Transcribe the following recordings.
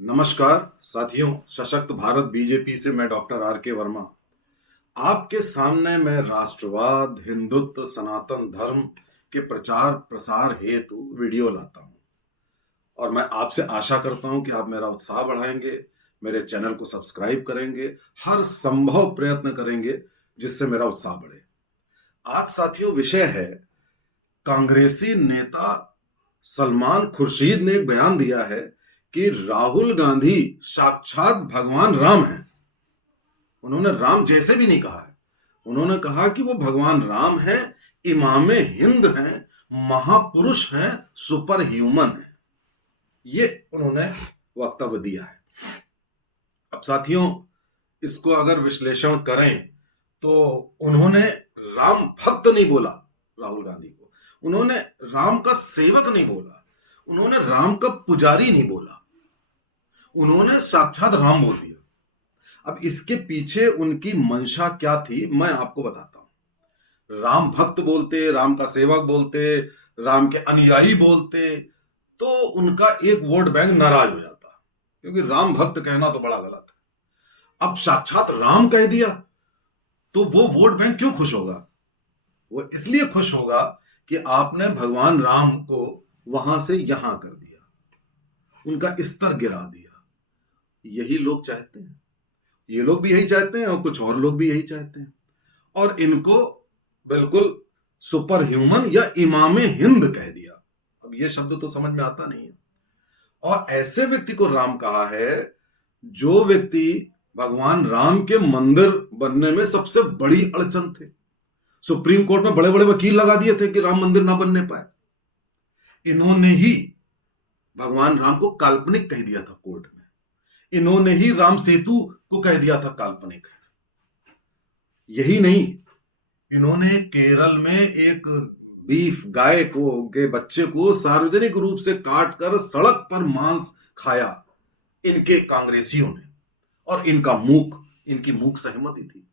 नमस्कार साथियों, सशक्त भारत बीजेपी से मैं डॉक्टर आर के वर्मा आपके सामने मैं राष्ट्रवाद, हिंदुत्व, सनातन धर्म के प्रचार प्रसार हेतु वीडियो लाता हूं और मैं आपसे आशा करता हूं कि आप मेरा उत्साह बढ़ाएंगे, मेरे चैनल को सब्सक्राइब करेंगे, हर संभव प्रयत्न करेंगे जिससे मेरा उत्साह बढ़े। आज साथियों विषय है, कांग्रेसी नेता सलमान खुर्शीद ने एक बयान दिया है कि राहुल गांधी साक्षात भगवान राम हैं। उन्होंने राम जैसे भी नहीं कहा है, उन्होंने कहा कि वो भगवान राम हैं, इमामे हिंद हैं, महापुरुष हैं, सुपर ह्यूमन हैं। ये उन्होंने वक्तव्य दिया है। अब साथियों, इसको अगर विश्लेषण करें तो उन्होंने राम भक्त नहीं बोला राहुल गांधी को, उन्होंने राम का सेवक नहीं बोला, उन्होंने राम का पुजारी नहीं बोला, उन्होंने साक्षात राम बोल दिया। अब इसके पीछे उनकी मंशा क्या थी मैं आपको बताता हूं। राम भक्त बोलते, राम का सेवक बोलते, राम के अनुयायी बोलते तो उनका एक वोट बैंक नाराज हो जाता, क्योंकि राम भक्त कहना तो बड़ा गलत है। अब साक्षात राम कह दिया तो वो वोट बैंक क्यों खुश होगा? वो इसलिए खुश होगा कि आपने भगवान राम को वहां से यहां कर दिया, उनका स्तर गिरा दिया। यही लोग चाहते हैं, ये लोग भी यही चाहते हैं और कुछ और लोग भी यही चाहते हैं, और इनको बिल्कुल सुपर ह्यूमन या इमामे हिंद कह दिया। अब ये शब्द तो समझ में आता नहीं है। और ऐसे व्यक्ति को राम कहा है जो व्यक्ति भगवान राम के मंदिर बनने में सबसे बड़ी अड़चन थे। सुप्रीम कोर्ट में बड़े बड़े वकील लगा दिए थे कि राम मंदिर ना बनने पाए। इन्होंने ही भगवान राम को काल्पनिक कह दिया था कोर्ट में, इन्होंने ही राम सेतु को कह दिया था काल्पनिक। यही नहीं, इन्होंने केरल में एक बीफ गाय को के बच्चे को सार्वजनिक रूप से काट कर सड़क पर मांस खाया इनके कांग्रेसियों ने, और इनकी मूक सहमति थी।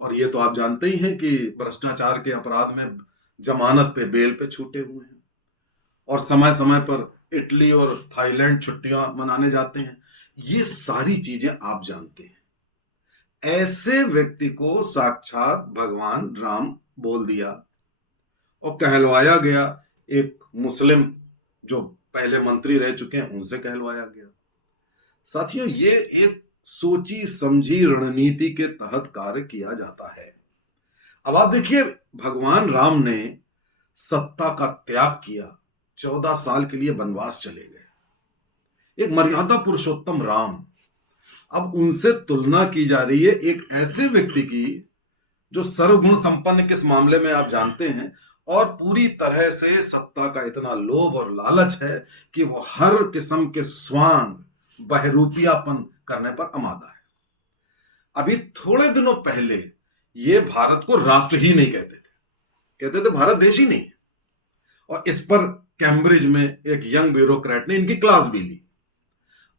और ये तो आप जानते ही हैं कि भ्रष्टाचार के अपराध में जमानत पे बेल पे छूटे हुए हैं और समय समय पर इटली और थाईलैंड छुट्टियां मनाने जाते हैं। ये सारी चीजें आप जानते हैं। ऐसे व्यक्ति को साक्षात भगवान राम बोल दिया और कहलवाया गया। एक मुस्लिम जो पहले मंत्री रह चुके हैं उनसे कहलवाया गया। साथियों, ये एक सोची समझी रणनीति के तहत कार्य किया जाता है। अब आप देखिए, भगवान राम ने सत्ता का त्याग किया, 14 साल के लिए वनवास चले गए, एक मर्यादा पुरुषोत्तम राम। अब उनसे तुलना की जा रही है एक ऐसे व्यक्ति की जो सर्वगुण संपन्न किस मामले में आप जानते हैं, और पूरी तरह से सत्ता का इतना लोभ और लालच है कि वो हर किस्म के स्वांग बहरूपियापन करने पर आमादा है। अभी थोड़े दिनों पहले ये भारत को राष्ट्र ही नहीं कहते थे, कहते थे भारत देश ही नहीं है, और इस पर कैम्ब्रिज में एक यंग ब्यूरोक्रेट ने इनकी क्लास भी ली।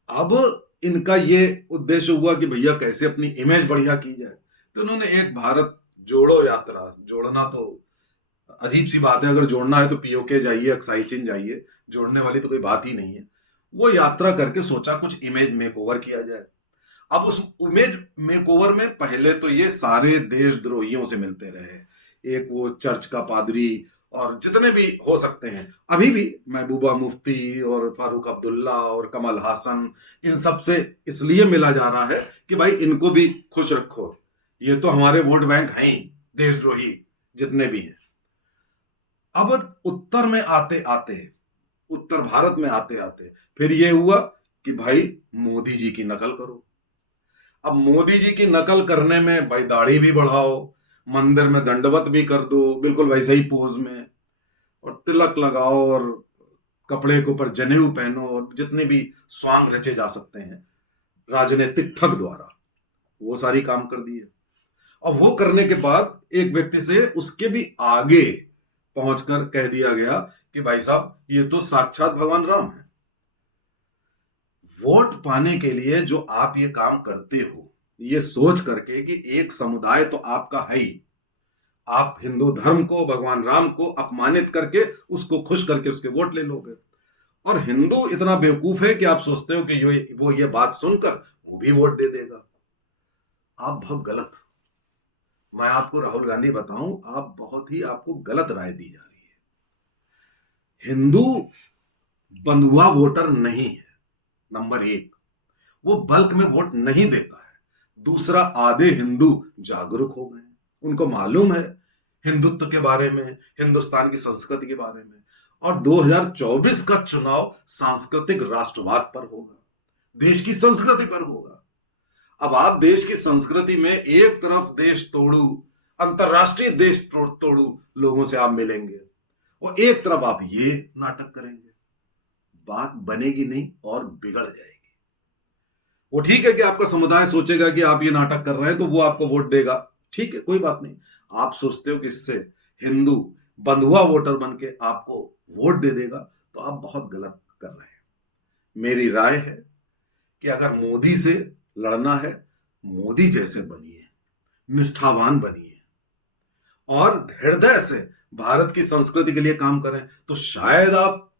अब इनका ये उद्देश्य हुआ कि भैया कैसे अपनी इमेज बढ़िया की जाए, तो उन्होंने एक भारत जोड़ो यात्रा, जोड़ना तो अजीब सी बात है, अगर जोड़ना है तो पीओके जाइए, एक्साइचिन जाइए, जोड़ने वाली तो कोई बात ही नहीं है। वो यात्रा करके सोचा कुछ इमेज मेकओवर किया जाए। अब उस इमेज मेकओवर में पहले तो ये सारे देशद्रोहियों से मिलते रहे, एक वो चर्च का पादरी और जितने भी हो सकते हैं, अभी भी महबूबा मुफ्ती और फारूक अब्दुल्ला और कमल हासन, इन सब से इसलिए मिला जा रहा है कि भाई इनको भी खुश रखो, ये तो हमारे वोट बैंक हैं ही, देशद्रोही जितने भी हैं। अब उत्तर में आते आते, उत्तर भारत में आते आते फिर ये हुआ कि भाई मोदी जी की नकल करो। अब मोदी जी की नकल करने में भाई दाढ़ी भी बढ़ाओ, मंदिर में दंडवत भी कर दो बिल्कुल वैसे ही पोज में, और तिलक लगाओ और कपड़े के ऊपर जनेऊ पहनो, और जितने भी स्वांग रचे जा सकते हैं राजनीतिक ठग द्वारा, वो सारी काम कर दिए। और वो करने के बाद एक व्यक्ति से उसके भी आगे पहुंचकर कह दिया गया कि भाई साहब ये तो साक्षात भगवान राम है। वोट पाने के लिए जो आप ये काम करते हो, ये सोच करके कि एक समुदाय तो आपका है ही, आप हिंदू धर्म को, भगवान राम को अपमानित करके उसको खुश करके उसके वोट ले लोगे, और हिंदू इतना बेवकूफ है कि आप सोचते हो कि वो ये बात सुनकर वो भी वोट दे देगा। आप बहुत गलत। मैं आपको राहुल गांधी बताऊं, आप बहुत ही आपको गलत राय दी जा रही है। हिंदू बंधुआ वोटर नहीं है, नंबर एक। वो बल्क में वोट नहीं देता है। दूसरा, आधे हिंदू जागरूक हो गए, उनको मालूम है हिंदुत्व के बारे में, हिंदुस्तान की संस्कृति के बारे में। और 2024 का चुनाव सांस्कृतिक राष्ट्रवाद पर होगा, देश की संस्कृति पर होगा। अब आप देश की संस्कृति में एक तरफ देश तोड़ू, अंतरराष्ट्रीय देश तोड़ू लोगों से आप मिलेंगे, और एक तरफ आप ये नाटक करेंगे। बात बनेगी नहीं और बिगड़ जाएगी। वो ठीक है कि आपका समुदाय सोचेगा कि आप ये नाटक कर रहे हैं तो वो आपको वोट देगा, ठीक है, कोई बात नहीं। आप सोचते हो कि इससे हिंदू बंधुआ वोटर बन के आपको वोट दे देगा, तो आप बहुत गलत कर रहे हैं। मेरी राय है कि अगर मोदी से लड़ना है, मोदी जैसे बनिए, निष्ठावान बनिए और हृदय से भारत की संस्कृति के लिए काम करें, तो शायद आप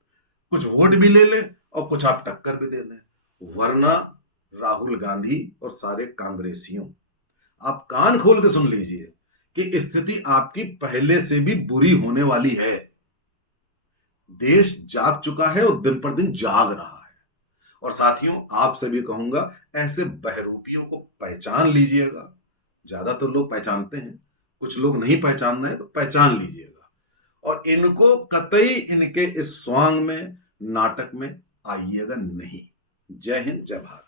कुछ वोट भी ले लें और कुछ आप टक्कर भी दे लें। वरना राहुल गांधी और सारे कांग्रेसियों, आप कान खोल के सुन लीजिए कि स्थिति आपकी पहले से भी बुरी होने वाली है। देश जाग चुका है और दिन पर दिन जाग रहा है। और साथियों, आपसे भी कहूंगा, ऐसे बहरूपियों को पहचान लीजिएगा। ज्यादा तो लोग पहचानते हैं, कुछ लोग नहीं पहचान रहे, तो पहचान लीजिएगा और इनको कतई इनके इस स्वांग में, नाटक में आइएगा नहीं। जय हिंद, जय भारत।